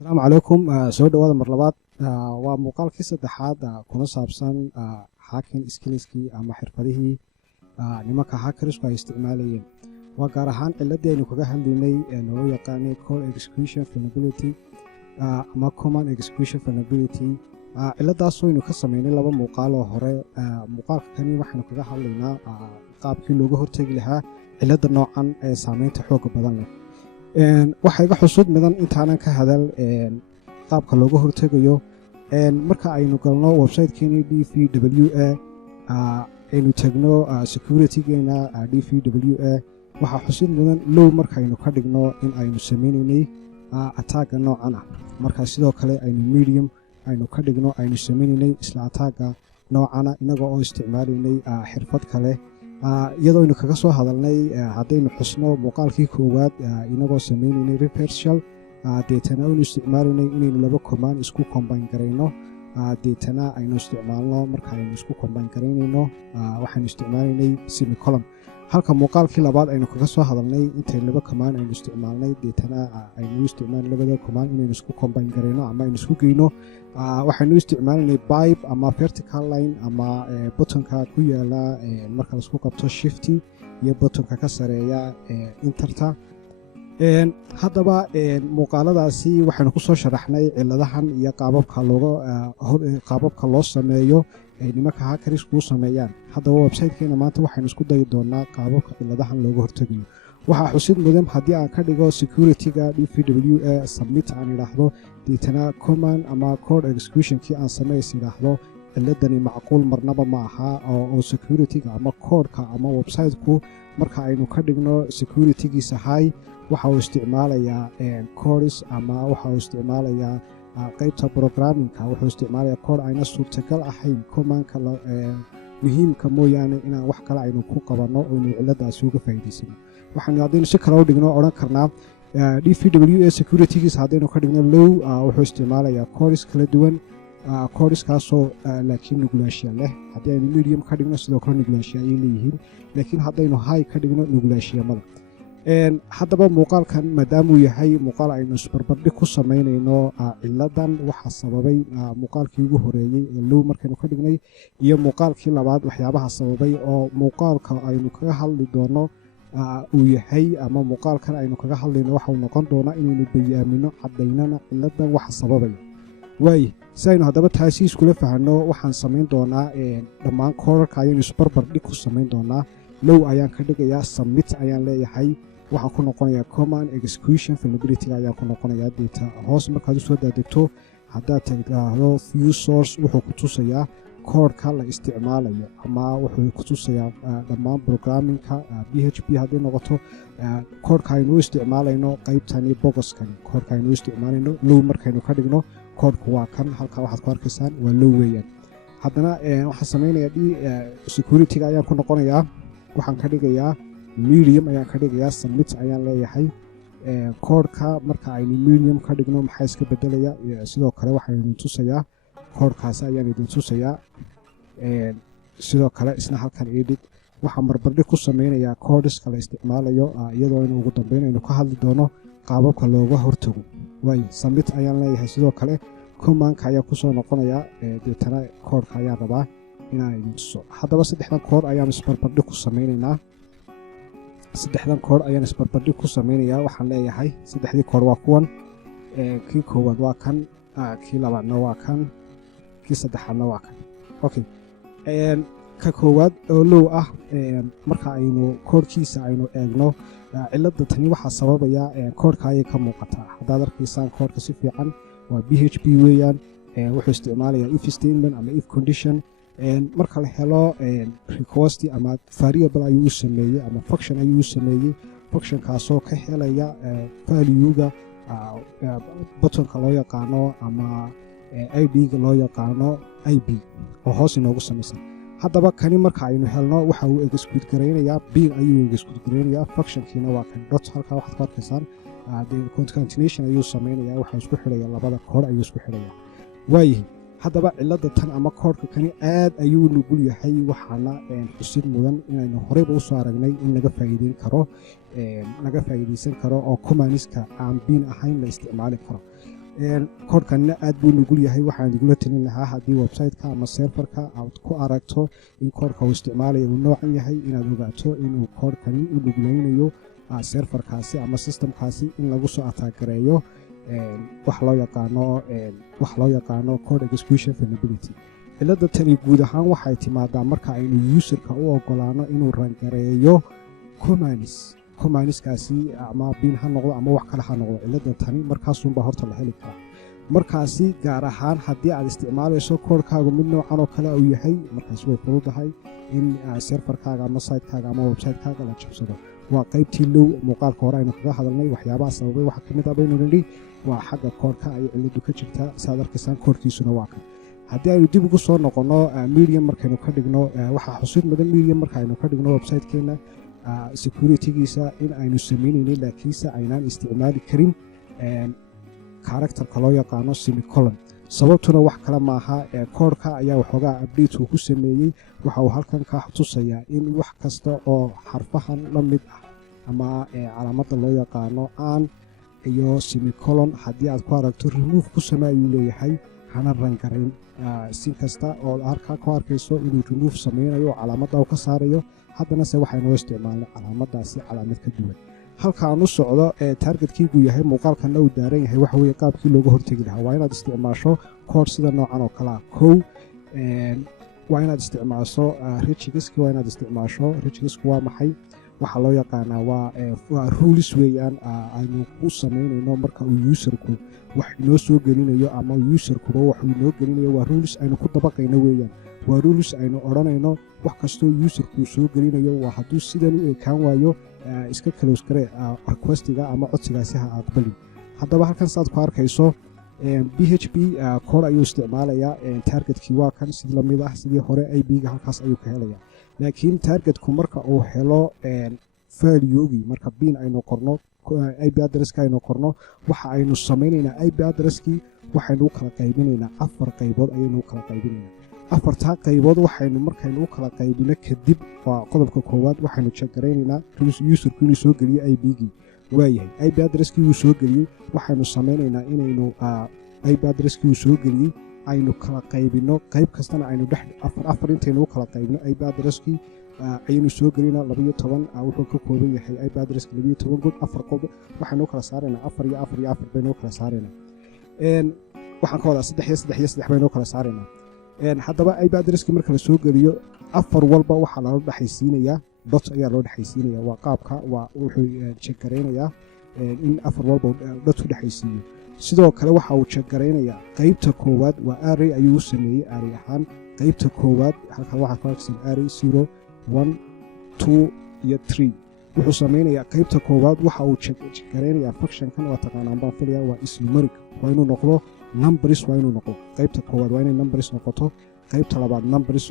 asalaamu calaykum soo dhawaada mar labaad waa muuqaalkii saddexaad kuna saabsan hacking skillskii ama xirfadihii nimanka hackersku ay isticmaalayeen waa gaar ahaan ciladii aynu kaga hadlaynay loo yaqaanay call execution vulnerability ama command execution vulnerability ciladaasoo aynu ka sameynay laba muuqaal oo hore muuqaalka kani waxaynu kaga hadlaynaa qaabkii looga hortegi lahaa cilada noocan ee saameynta xooga badan leh waxaa iga xusuud midan intaanan ka hadal qaabka looga hortegayo marka aynu galno websitekeeni d v w a aynu tagno securitygeena d v w a waxaa xusuud mudan low markaaynu ka dhigno in aynu sameynaynay ataaga noocan ah markaa sidoo kale aynu medium aynu ka dhigno aynu sameynaynay isla ataaga noocana inagoo oo isticmaalaynay xirfad kale iyadoo aynu kaga soo hadalnay haddaynu xusno muuqaalkii koowaad inagoo sameynaynay reversal deetana aynu isticmaalaynay inaynu laba command isku combine garayno deetana aynu isticmaalno marka aynu isku combine garaynayno waxaynu isticmaalaynay semicolum halka muuqaalkii labaad aynu kaga soo hadalnay intay laba command aynu isticmaalnay deetana aynu isticmaalnay labada command inaynu isku combine garayno ama aynu isku geyno waxaynu isticmaalaynay pipe ama vertical line ama buttonka ku yaala marka laisku qabto shifty iyo buttonka ka sareeya interta haddaba muuqaaladaasi waxaynu ku soo sharaxnay ciladahan iyo qaababka loo sameeyo ay nimanka hackersku u sameeyaan haddaba websitekeena maanta waxaynu isku dayi doonaa qaababka ciladahan looga hortegayo waxaa xusid mudan haddii aan ka dhigo securityga d v w a submit aan idhaahdo deetana command ama code executionkii aan sameys idhaahdo ciladani macquul marnaba ma aha oo securityga ama codeka ama websiteku marka aynu ka dhigno securitygiisa high waxa uu isticmaalayaa codes ama waxa uu isticmaalayaa qaybta programmingka wuxuu isticmaalayaa code ayna suurtagal ahayn commandka muhiimka mooyaane inaan wax kale aynu ku qabanno oynu ciladaasi uga faa'iidaysano waxaanu haddaynu si kale u dhigno odhan karnaa d v w a securitygiisa haddaynu ka dhigno low wuxuu isticmaalayaa codes kala duwan codeskaasoo laakiin nugulaashiya leh haddii aynu medium ka dhigno sidoo kale nugulaashiya ayay leeyihiin laakiin haddaynu high ka dhigno nugulaashiyamada haddaba muuqaalkan maadaamuu yahay muuqaal aynu isbarbardhig ku samaynayno ciladan waxaa sababay muuqaalkii ugu horeeyey ee low markaynu ka dhignay iyo muuqaalkii labaad waxyaabaha sababay oo muuqaalka aynu kaga hadli doono uu yahay ama muuqaalkan aynu kaga hadlayno waxau noqon doonaa inaynu bayaamino caddaynana ciladan waxa sababay waaye si aynu haddaba taasi iskula fahanno waxaan samayn doonaa dhammaan koorarka ayaynu isbarbardhig ku samayn doonaa low ayaan ka dhigayaa submit ayaan leeyahay waxaan ku noqonayaa command execution vulnerability ayaan ku noqonayaa data hoos markaad u soo daadegto haddaad tiraahdo view source wuxuu ku tusayaa koodhka la isticmaalayo ama wuxuu ku tusayaa dhammaan programmingka b h p hadday noqoto koodhka aynu u isticmaalayno qaybtani bogoskani koodhka aynu u isticmaalayno low markaynu ka dhigno koodhku waa kan halkaa waxaad ku arkaysaan waa low weeyaan haddana waxaan samaynayaa securityga ayaan ku noqonayaa waxaan ka dhigayaa medium ayaan ka dhigayaa submit ayaan leeyahay koodhka marka aynu medium ka dhigno maxaa iska bedelaya sidoo kale waxaan idin tusayaa koodhkaasi ayaan idin tusayaa sidoo kale isna halkan edit waxaan barbardhig ku sameynayaa codeska la isticmaalayo iyadoo in ugu dambeyn aynu ka hadli doono qaababka looga hortago waay submit ayaan leeyahay sidoo kale commandka ayaan kusoo noqonayaa deetana koodhka ayaan rabaa inaan idin tuso haddaba saddexdan koodh ayaan isbarbardhig ku sameynaynaa ku sameynayaa waxaan leeyahay saddexdii koodh waa kuwan kii koowaad waa kan kii labaadna waa kan kii saddexaadna waa kan okay ka koowaad oo low ah marka aynu koodhkiisa aynu eegno cilada tani waxaa sababaya koodhka ayay ka muuqataa haddaad arkaysaan koodhka si fiican waa b h p weeyaan wuxuu isticmaalayaa if statement ama if condition marka la helo request ama variable ayuu u sameeyey ama function ayuu u sameeyey functionkaasoo ka helaya valuega buttonka loo yaqaano ama id-ga loo yaqaano ib oo hoos inoogu samaysan haddaba kani marka aynu helno waxa uu execute garaynayaa bin ayuu execute garaynayaa functionkiina waa kan dot halkaa waxaad ku arkaysaan concatenation ayuu samaynayaa waxaa isku xidhaya labada koodh ayuu isku xidhaya waayihi haddaba cilada tan ama koodhka kani aad ayuu nugul yahay waxaana xusid mudan inaynu horeyba usoo aragnay in laga faa'iidaysan karo oo commandiska aan biin ahayn la isticmaali karo koodhkanina aad buu nugul yahay. waxaan igula talin lahaa haddii website-ka ama serverka aad ku aragto in koodhka uu isticmaalaya uu noocan yahay, inaad ogaato inuu koodhkani u nugleynayo serverkaasi ama systemkaasi in lagu soo ataagareeyo wax loo yaqaano code execution vulnerability. cilada tani guud ahaan waxay timaadaa marka aynu userka u ogolaano inuu rangareeyo commands-kaasi ama bin ha noqdo ama wax kale ha noqdo. cilada tani markaasunbaa horta la heli karaa. markaasi gaar ahaan haddii aad isticmaalayso koodhkaagu mid noocan oo kale uu yahay, markaas way fududahay in serverkaaga ama sitekaaga ama website-kaaga la jabsado. waa qaybtii low muuqaalka hore aynu kaga hadalnay. waxyaabaha sababay waxaa ka mid ah baynu nidhi waa xagga koodhka ay ciladu ka jirtaa. saad arkaysaan koodhkiisuna waa kan. haddii aynu dib ugu soo noqonno medium markaynu ka dhigno, waxaa xusid mudan medium marka aynu ka dhigno website-keena security-giisa in aynu samaynaynay laakiinse aynaan isticmaali karin characterka loo yaqaano semicolon. sababtuna wax kale maaha, koodhka ayaa waxoogaa update uu ku sameeyey. waxa uu halkan ka tusayaa in wax kasta oo xarfahan la mid ah ama calaamadda loo yaqaano aan iyo semicolon haddii aad ku aragto remove ku samee ayuu leeyahay, hana rangarayn. si kasta oo halkaa ku arkayso inuu remove sameynayo oo calaamadda uu ka saarayo, haddana se waxaynoo isticmaalnay calaamaddaasi calaamad ka duwan. halka aan u socdo targetkiigu yahay muuqaalkana uu daaran yahay waxa weye qaabkii looga hortegi lahaa. waa inaad isticmaasho koodh sida noocan oo kale ah. waa inaad isticmaasho regiski. waa inaad isticmaasho regiski. waa maxay? waxaa loo yaqaanaa waa rules weeyaan aynu ku samaynayno marka uu userku wax inoo soo gelinayo ama userkuba wax uu inoo gelinayo. waa rules aynu ku dabaqayno weeyaan. waa rules aynu odhanayno wax kastoo userku soo gelinayo waa hadduu sidan u ekaan waayo iska close gare requestiga ama codsigaasi ha aqbalin. haddaba halkan saad ku arkayso php koodh ayuu isticmaalayaa. targetkii waa kan sid lamid ah sidii hore ib-ga halkaas ayuu ka helayaa. laakiin targetku marka uu helo valuegii, marka bin aynu qorno ip adresska aynu qorno, waxa aynu samaynaynaa ip adresskii waxaynu u kala qaybinaynaa 4 qaybood ayaynu u kala qaybinaynaa. 4taa qaybood waxaynu markaynu u kala qaybino kadib waa qodobka koowaad waxaynu jegaraynaynaa userku inuu soo geliyo ib-gii. waayahay ip adresskii wuu soo geliyey. waxaynu samaynaynaa inaynu ip adresskii uu soo geliyey aynu kala qaybino, qayb kastana aynu afar intaynu u kala qaybino ip adresskii ayaynu soo gelinaa 12 wuxuu ka kooban yahay ip adresska 12 god 4 qodob waxaynu kala saaraynaa 4 iyo 4 iyo 4 baynu kala saaraynaa. waxaan ka wadaa 3 iyo 3 iyo 3 baynu kala saaraynaa. haddaba ip adresskii marka la soo geliyo 4 walba waxaa loo dhaxaysiinayaa dot ayaa loo dhaxaysiinayaa. waa qaabka wuxuu jegaraynayaa in 4 walba dot u dhaxaysiiyo. sidoo kale waxa uu jegaraynayaa qaybta koowaad waa array ayuu u sameeyey array ahaan. qaybta koowaad halkan waxaa ku arkaysan array 0 1 2 iyo 3. wuxuu samaynayaa qaybta koowaad waxa uu jegaraynayaa functionkan waa taqaanaan baan filayaa waa isnumeric. waa inuu noqdo numbers. waa inuu noqdo qaybta koowaad waa inay numbers noqoto. qaybta labaad numbers.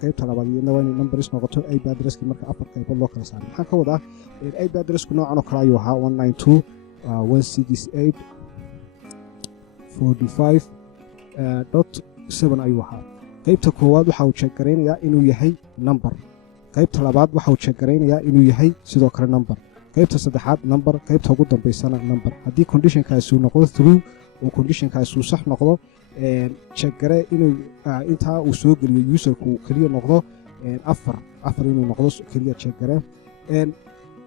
qaybta labaad iyadna waa inay numbers noqoto. ip adresski marka 4 qaybood loo kala saaray. maxaan ka wadaa ip adresku noocan oo kale ayuu ahaa 192 168 45.7 ayuu ahaa. qaybta koowaad waxa uu jegaraynayaa inuu yahay number. qaybta labaad waxa uu jegaraynayaa inuu yahay sidoo kale number. qaybta saddexaad number. qaybta ugu dambaysana number. haddii conditionkaasi uu noqdo true oo conditionkaasi uu sax noqdo, jegare inuu intaa uu soo geliyo userku uu keliya noqdo 4 inuu noqdo keliya jegare.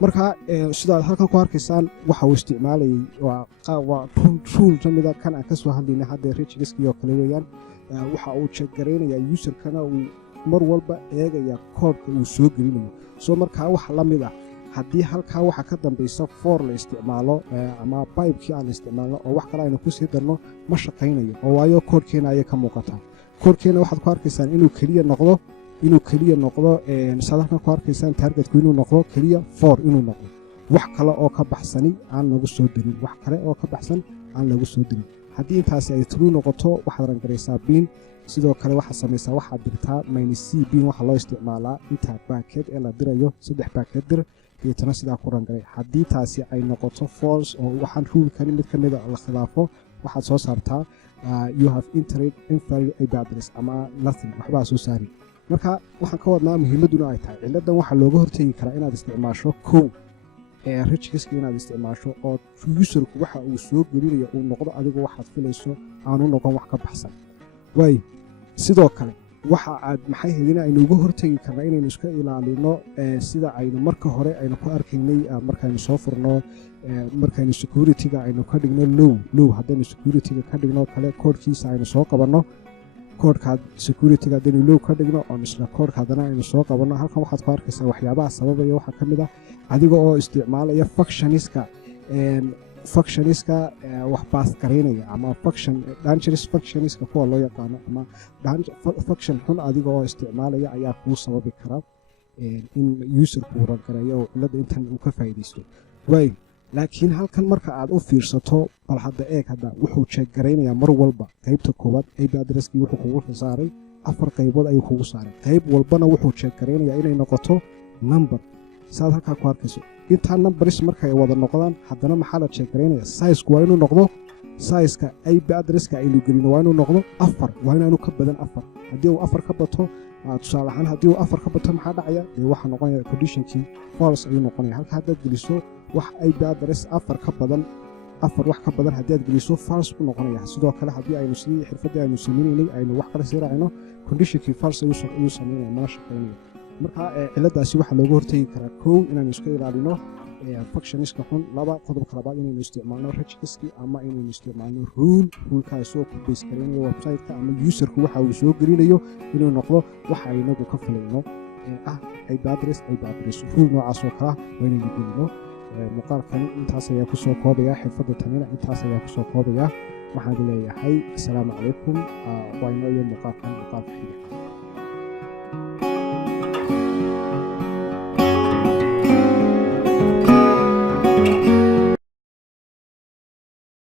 marka sidaad halkan ku arkaysaan waxa uu isticmaalayay waa rule kamida kan aan ka soo hadlaynay hadda regiski oo kale weeyaan. waxa uu jegaraynayaa userkana uu mar walba eegaya koodhka uu soo gelinayo. soo markaa waxa la mid ah haddii halkaa waxa ka dambaysa for la isticmaalo ama pipekii aan la isticmaalno oo wax kale aynu ku sii darno ma shaqaynayo oo waayo koodhkeena ayay ka muuqataa. koodhkeena waxaad ku arkaysaan inuu keliya noqdo saad halkan ku arkaysaan targetku inuu noqdo keliya for inuu noqdo. wax kale oo ka baxsani aan lagu soo dirin. wax kale oo ka baxsan aan lagu soo dirin. haddii intaasi ay true noqoto waxaad rangaraysaa bin. sidoo kale waxaad samaysaa waxaad dirtaa -c bin. waxaa loo isticmaalaa inta baaked ee la dirayo 3 baaked dir deetana sidaa ku rangaray. haddii taasi ay noqoto false oo waxaan rulekani mid ka mida la khilaafo waxaad soo saartaa you have entered invalid ip address ama nothing. waxbaa soo saari. marka waxaan ka wadnaa muhiimaduna ay tahay ciladan waxaa looga hortegi karaa inaad isticmaasho registerka inaad isticmaasho oo userku waxa uu soo gelinayo uu noqdo adigu waxaad filayso aanu noqon wax ka baxsan way sidoo kale waxa aad maxay hedina aynu uga hortagi karnaa inaynu iska ilaalino sida aynu marka hore aynu ku arkaynay markaynu soo furno markaynu security-ga aynu ka dhigno low haddaynu security-ga ka dhigno kale koodhkiisa aynu soo qabanno koodhkaad security-ga haddaynu low ka dhigno oo isla koodhka haddana aynu soo qabanno halkan waxaad ku arkaysaa waxyaabaha sababaya waxaa ka mid ah adiga oo isticmaalaya functioniska wax baas garaynaya ama dangerous functioniska kuwa loo yaqaano ama function xun adiga oo isticmaalaya ayaa kuu sababi kara in userku uu rangareeyo oo cilada intan uu ka faa'iidaysto way laakiin halkan marka aad u fiirsato bal hadda hadda wuxuu check garaynayaa mar walba qaybta koowaad IP addresskii wuxuu kugu saaray 4 qaybood ayuu kugu saaray qayb walbana wuxuu check garaynayaa inay noqoto number saad halkaa ku arkayso intaa numbers markay wada noqdaan haddana maxaa la check garaynaya size-ku waa inuu noqdo size-ka IP addresska aynu gelino waa inuu noqdo 4 waa inaanu ka badan 4 haddii uu 4 ka bato tusaale ahaan haddii uu 4 ka bato maxaa dhacaya dee waxaa noqonaya conditionkii false ayuu noqonaya halka haddaad geliso wax IP address 4 ka badan 4 wax ka badan haddii aad geliso false ku noqonaya sidoo kale haddii aynu sidii xirfadii aynu sameynay aynu wax kala sii raacino conditionkii false ayuu sameynaya ma shaqeynaya marka ciladaasi waxa looga hortagi karaa koow inaan iska ilaalino functioniska xun laba qodobka labaad inaynu isticmaalno registerki ama inaynu isticmaalno rulekaas oo ku base gareynayo website-ka ama userku waxa uu soo gelinayo inuu noqdo waxa aynagu ka filayno IP address rule noocaas oo kala waa inaynu gelino muuqaalkan intaas ayaa ku soo koobaya xirfadda tanina intaas ayaa ku soo koobaya waxaan leeyahay assalaamu calaykum waa inoo iyo muuqaalkan xiga